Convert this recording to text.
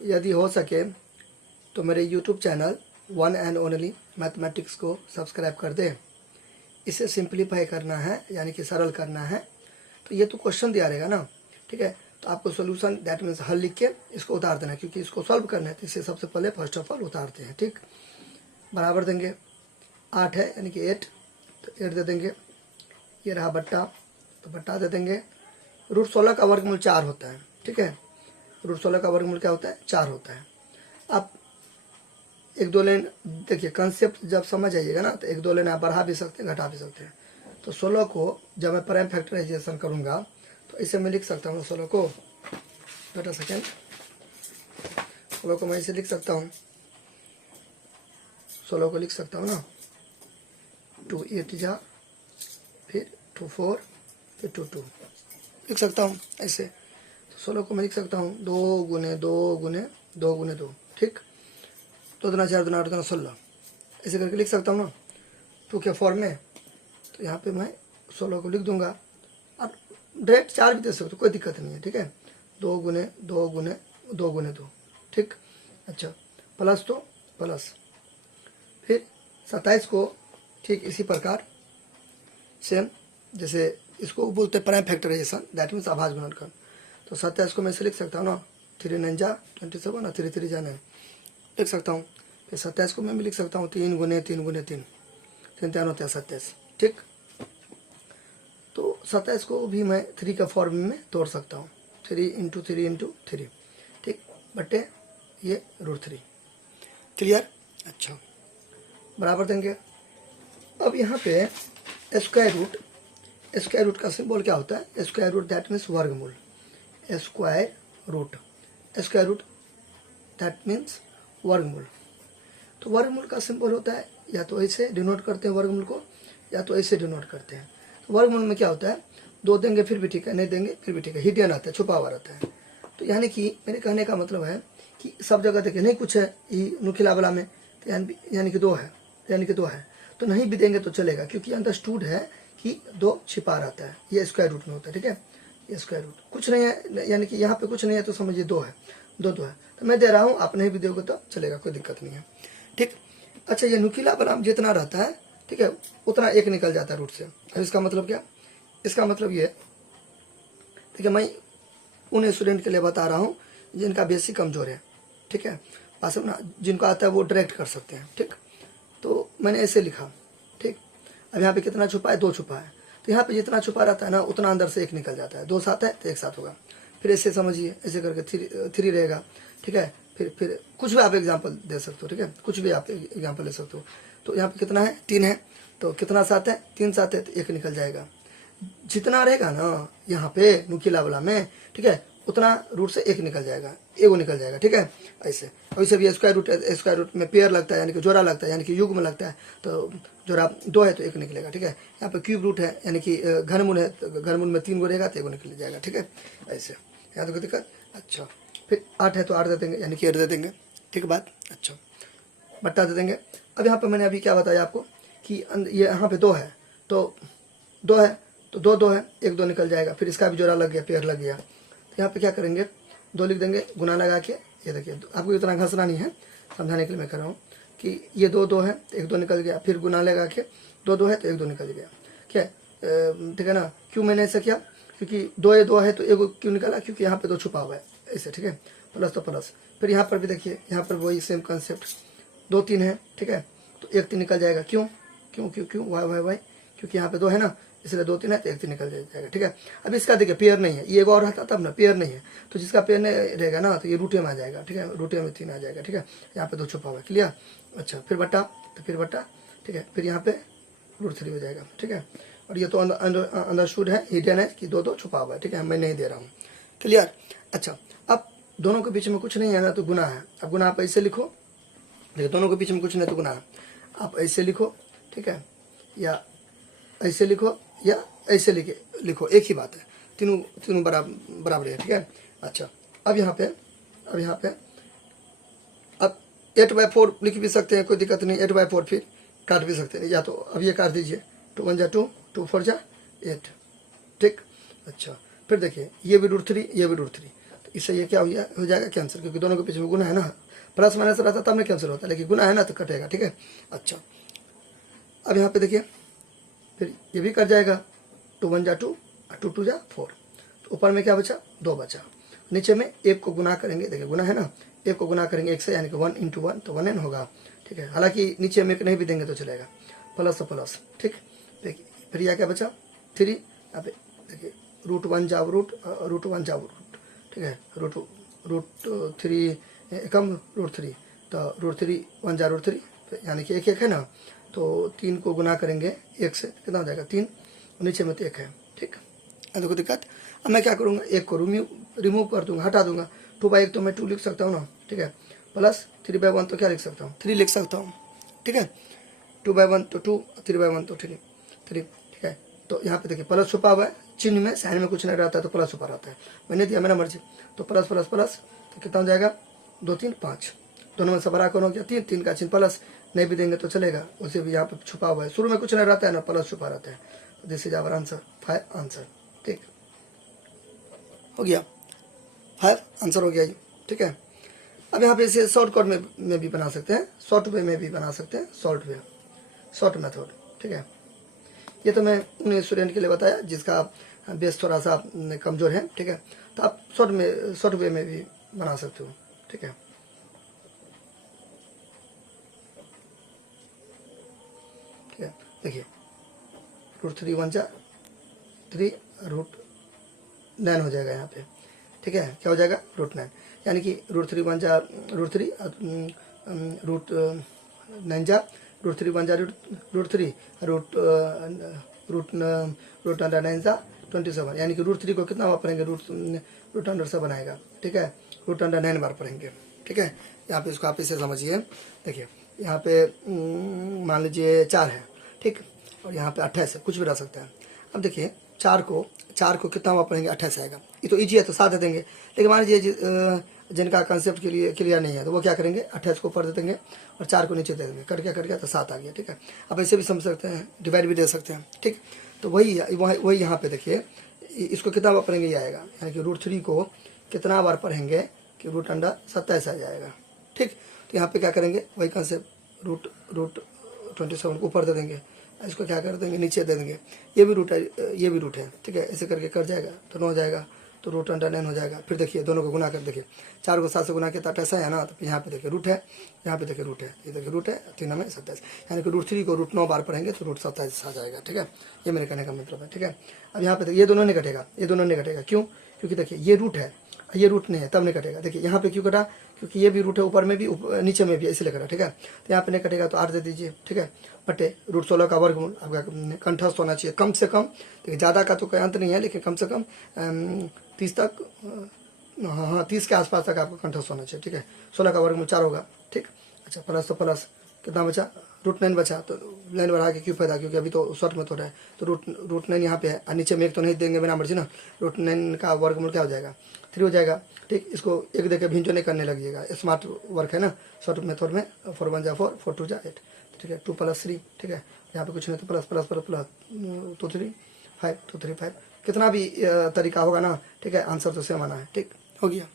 यदि हो सके तो मेरे YouTube channel one and only mathematics को सब्सक्राइब कर दे। इसे सिंप्लीफाई करना है, यानी कि सरल करना है। तो ये तो क्वेश्चन दिया रहेगा ना, ठीक है। तो आपको सोल्यूशन दैट मीन्स हल लिख के इसको उतार देना है, क्योंकि इसको सॉल्व करना है तो इसे सबसे पहले फर्स्ट ऑफ ऑल उतारते हैं, ठीक। बराबर देंगे 8 है यानी कि 8, तो 8 दे देंगे। ये रहा बट्टा, तो बट्टा दे देंगे। रूट 16 का वर्गमूल 4 होता है, ठीक है। रूट 16 का वर्गमूल क्या होता है? 4 होता है। अब एक दो लाइन देखिए, कंसेप्ट जब समझ आइएगा ना तो एक दो लाइन आप बढ़ा भी सकते हैं, घटा भी सकते हैं। तो 16 को जब मैं प्राइम फैक्टराइजेशन करूंगा तो इसे मैं लिख सकता हूँ 16 को, बेटा सेकेंड, 16 को मैं इसे लिख सकता हूँ, 16 को लिख सकता हूँ ना, 2 8 जा, फिर 2 4, फिर 2 2 लिख सकता हूँ ऐसे। तो 16 को मैं लिख सकता हूँ 2 गुने 2 गुने 2 गुने 2, ठीक। 2 दूना 4 दूना 8 दूना 16, ऐसे करके लिख सकता हूँ ना 2 के फॉर्म में। तो यहाँ पे मैं 16 को लिख दूंगा। अब डायरेक्ट 4 भी दे सकते हो, कोई दिक्कत नहीं है, ठीक है। 2 गुने 2 गुने 2 गुने 2, ठीक। अच्छा, प्लस तो प्लस, फिर 27 को ठीक इसी प्रकार सेम, जैसे इसको बोलते हैं प्राइम फैक्टराइजेशन, दैट मीन्स अभाज्य गुणनखंड। तो 27 को मैं ऐसे लिख सकता हूँ ना, 3 9 जा 27 ना, 3 3 जा 9 लिख सकता हूँ। फिर 27 को मैं भी लिख सकता हूँ 3 गुने 3 गुने 3, 3 3 होता है 27, ठीक। तो 27 को भी मैं 3 का फॉर्म में तोड़ सकता हूँ, 3 इंटू 3 इंटू 3, ठीक, बटे ये रूट 3, क्लियर। अच्छा, बराबर देंगे। अब यहाँ पे स्क्वायर रूट का सिंबल क्या होता है? स्क्वायर रूट दैट मीन्स वर्गमूल, स्क्वायर रूट दैट मीन्स वर्गमूल। तो वर्गमूल का सिंबल होता है, या तो ऐसे डिनोट करते हैं वर्गमूल को, या तो ऐसे डिनोट करते हैं। तो वर्गमूल में क्या होता है? 2 देंगे फिर भी ठीक है, नहीं देंगे फिर भी ठीक है, हिडन आता है, छुपा हुआ रहता है। तो यानी कि मेरे कहने का मतलब है कि सब जगह देखिए नहीं कुछ है, ये नुकीला वाला में तो यानी कि 2 है, यानी कि 2 है, तो नहीं भी देंगे तो चलेगा, क्योंकि अंडरस्टूड है कि 2 छिपा रहता है, ये स्क्वायर रूट में होता है, ठीक है। ये स्क्वायर रूट कुछ नहीं है, यानी कि यहाँ पे कुछ नहीं है तो समझिए 2 है, 2 है, तो मैं दे रहा हूँ, आप नहीं भी दोगे तो चलेगा, कोई दिक्कत नहीं है, ठीक। अच्छा, ये नुकीला वाला जितना रहता है, ठीक है, उतना 1 निकल जाता है रूट से। अब इसका मतलब क्या? इसका मतलब ये, ठीक है, मैं उन स्टूडेंट के लिए बता रहा हूँ जिनका बेसिक कमजोर है, ठीक है, पास ना जिनको आता है वो डायरेक्ट कर सकते हैं, ठीक। तो मैंने ऐसे लिखा, ठीक। अब यहाँ पे कितना छुपा है? 2 छुपा है, तो यहाँ पे जितना छुपा रहता है ना उतना अंदर से 1 निकल जाता है, 2 साथ है तो 1 साथ होगा। फिर ऐसे समझिए, ऐसे करके 3 रहेगा, ठीक है। फिर कुछ भी आप एग्जाम्पल दे सकते हो, ठीक है, कुछ भी आप एग्जाम्पल ले सकते हो। तो यहाँ पे कितना है? 3 है, तो कितना साथ है? 3 साथ है, तो 1 निकल जाएगा। जितना रहेगा ना यहाँ पे नुकीला वाला में, ठीक है, उतना रूट से 1 निकल जाएगा, एगो निकल जाएगा, ठीक है। ऐसे वैसे भी स्क्वायर रूट में पेयर लगता है, यानी कि जोड़ा लगता है, यानी कि युग्म लगता है, तो जोड़ा 2 है तो 1 निकलेगा, ठीक है। यहाँ पे क्यूब रूट है, यानी कि घनमूल है, तो घनमूल में 3 गो रहेगा तो 1 निकल जाएगा, ठीक है। ऐसे यहाँ तो कोई दिक्कत। अच्छा, फिर 8 है तो 8 दे देंगे, यानी कि 8 दे देंगे, ठीक बात। अच्छा, बट्टा दे देंगे। अब यहाँ पे मैंने अभी क्या बताया आपको कि ये यहाँ पे 2 है, तो 2 है तो 2 2 है, 1 2 निकल जाएगा, फिर इसका भी जोड़ा लग गया, पेयर लग गया। तो यहाँ पे क्या करेंगे? 2 लिख देंगे, गुना लगा के, ये देखिए आपको इतना घसना नहीं है, समझाने के लिए मैं कर रहा हूँ कि ये 2 2 है तो 1 2 निकल गया, फिर गुना लगा के 2 2 है तो 1 2 निकल गया, क्या ठीक है ना। क्यों मैंने ऐसा किया? क्योंकि 2 है तो 1 क्यों निकला? क्योंकि यहाँ पे 2 छुपा हुआ है, ऐसे, ठीक है। प्लस तो प्लस, फिर यहाँ पर भी देखिए, यहाँ पर वही सेम कंसेप्ट, 2 3 है, ठीक है, तो 1 3 निकल जाएगा। क्यों क्यों क्यों क्यों? वाई, क्योंकि यहाँ पे 2 है ना, इसलिए 2 3 है तो 1 3 निकल जाएगा, ठीक है। अब इसका देखिए पेयर नहीं है, ये एक और रहता तब ना, पेयर नहीं है, तो जिसका पेयर नहीं रहेगा ना तो ये रूटे में आ जाएगा, ठीक है, रूटे में 3 आ जाएगा, ठीक है। यहाँ पे 2 छुपा हुआ है, क्लियर। अच्छा, फिर बट्टा, तो फिर बट्टा, ठीक है, फिर यहाँ पे रूट 3 हो जाएगा, ठीक है। और ये तो अंडरस्टूड है, हिडन है कि 2 2 छुपा हुआ है, ठीक है, मैं नहीं दे रहा हूँ, क्लियर। अच्छा, अब दोनों के बीच में कुछ नहीं है ना तो गुना है। अब गुना आप ऐसे लिखो, देखिए दोनों के बीच में कुछ नहीं तो गुना है, आप ऐसे लिखो, ठीक है, या ऐसे लिखो, या ऐसे लिखो, एक ही बात है, तीनों बराबर है, ठीक है। अच्छा, अब यहाँ पे अब 8/4 लिख भी सकते हैं, कोई दिक्कत नहीं, 8/4 फिर काट भी सकते हैं, या तो अब ये काट दीजिए, 2 1 जा 2, 2 4 जा 8, ठीक। अच्छा, फिर देखिए ये भी रूट 3, ये भी रूट 3, तो इससे ये क्या हो जाएगा कैंसिल, क्योंकि दोनों के बीच में गुना है ना, प्लस माइनस रहता तब नहीं कैंसिल होता, लेकिन गुना है ना तो कटेगा, ठीक है। अच्छा अब यहाँ पे देखिए फिर ये भी कट जाएगा, 2 1 जा 2 और 2 2 जा 4, तो ऊपर में क्या बचा 2 बचा, नीचे में 1 को गुना करेंगे, देखिए गुना है ना, 1 को गुना करेंगे 1 से, यानी कि 1 × 1 तो 1n होगा, ठीक है। हालांकि नीचे में 1 नहीं भी देंगे तो चलेगा, प्लस तो प्लस, ठीक। देखिए फिर यह क्या बचा 3, यहाँ पे देखिए √1 जाओ √1 जाओ रूट, ठीक है, √3 एकम √3, तो √3 1 जा √3, यानी कि 1 1 है ना, तो 3 को गुना करेंगे 1 से, कितना हो जाएगा 3, नीचे में तो 1 है, ठीक। देखो दिक्कत, अब मैं क्या करूँगा 1 को रिमूव कर दूंगा, हटा दूंगा, 2/1 तो मैं 2 लिख सकता हूँ ना, ठीक है, प्लस 3/1 तो क्या लिख सकता हूँ 3 लिख सकता हूँ, ठीक है, 2/1 तो 2, 3/1 तो 3, ठीक है। तो यहाँ पे देखिए प्लस छुपा हुआ है, चिन्ह में साइन में कुछ नहीं रहता है तो प्लस छुपा रहता है, मैंने दिया मेरा मर्जी, तो प्लस प्लस प्लस तो कितना हो जाएगा 2 3 5, दोनों में से बड़ा कौन हो गया 3, 3 का चिन्ह प्लस, नहीं भी देंगे तो चलेगा, उसे भी यहाँ पे छुपा हुआ है, शुरू में कुछ नहीं रहता है ना, प्लस छुपा रहता है, this is our answer 5 answer, ठीक हो गया 5 आंसर हो गया ये, ठीक है। अब यहाँ पे इसे शॉर्टकट में भी बना सकते हैं, शॉर्ट वे में भी बना सकते हैं, शॉर्ट मेथड, ठीक है। ये तो मैं उन स्टूडेंट के लिए बताया जिसका बेस थोड़ा सा कमज़ोर है, ठीक है, तो आप शॉर्ट वे में भी बना सकते हो, ठीक है। ठीक है, देखिए √3 1 जा 3 √9 हो जाएगा यहाँ पे, ठीक है, क्या हो जाएगा √9, यानी कि √3 1 जा √3 √9 जा √3 1 जा √3 √9 जा 27, यानी कि √3 को कितना बार पढ़ेंगे √7 आएगा, ठीक है, √9 बार पढ़ेंगे, ठीक है। यहाँ पे इसको आप इसे समझिए, देखिए यहाँ पे मान लीजिए 4 है, ठीक, और यहाँ पे 28 है, कुछ भी रह सकता है। अब देखिए 4 को कितना बार पढ़ेंगे 28 आएगा, ये तो ईजी है तो 7 दे देंगे, लेकिन मान लीजिए जिनका कंसेप्ट के लिए क्लियर नहीं है तो वो क्या करेंगे 28 को ऊपर दे देंगे और 4 को नीचे दे देंगे, कट गया तो 7 आ गया, ठीक है। अब ऐसे भी समझ सकते हैं, डिवाइड भी दे सकते हैं, ठीक। तो वही यहाँ पे देखिए इसको कितना बार पढ़ेंगे ये आएगा, यानी कि √3 को कितना बार पढ़ेंगे कि √27 आ जाएगा, ठीक। तो यहाँ पे क्या करेंगे वही कंसेप्ट √27 को ऊपर दे देंगे, इसको क्या कर देंगे नीचे दे देंगे, ये भी रूट है, ठीक है, ऐसे करके कट जाएगा तो 9 हो जाएगा, तो √9 हो जाएगा। फिर देखिए दोनों को गुना कर देखिए, 4 को 7 से गुना किया तो 28 है ना, तो यहाँ पे देखिए रूट है, यहाँ पे देखिए रूट है, ये देखिए रूट है, 3 में 27, यानी कि √3 को √9 बार पढ़ेंगे तो √27 आ जाएगा, ठीक है। ये मेरे कहने का मतलब है, ठीक है। अब यहाँ पे देखिए ये दोनों नहीं कटेगा, क्यों, क्योंकि देखिए ये रूट है, ये रूट नहीं है तब नहीं कटेगा, देखिए यहाँ पे क्यों कटा, क्योंकि ये भी रूट है, ऊपर में भी नीचे में भी इसलिए कटा, ठीक है। तो यहाँ पे नहीं कटेगा तो 8 दे दीजिए, ठीक है, बटे √16 का वर्गमूल आपका कंठस्थ होना चाहिए कम से कम, देखिए ज़्यादा का तो कोई अंत नहीं है, लेकिन कम से कम 30 तक, हाँ 30 के आसपास तक आपका कंठस्थ होना चाहिए, ठीक है। 16 का वर्गमूल 4 होगा, ठीक। अच्छा प्लस तो प्लस कितना बचा √9 बचा, तो लाइन बढ़ा के क्यों फायदा, क्योंकि अभी तो शॉर्ट में तो है, तो √9 यहाँ पे है और नीचे में 1 तो नहीं देंगे बिना मर्जी ना, √9 का वर्गमूल क्या हो जाएगा 3 हो जाएगा, ठीक। इसको 1 देके भिन्न नहीं करने लगिएगा, स्मार्ट वर्क है ना, शॉर्ट मेथड में 4 1 जा 4 4 2 जा 8, ठीक है, 2 + 3, ठीक है, यहाँ पे कुछ नहीं तो प्लस प्लस प्लस प्लस 2 3 5 2 3 5, कितना भी तरीका होगा ना, ठीक है, आंसर तो सेम आना है, ठीक हो गया।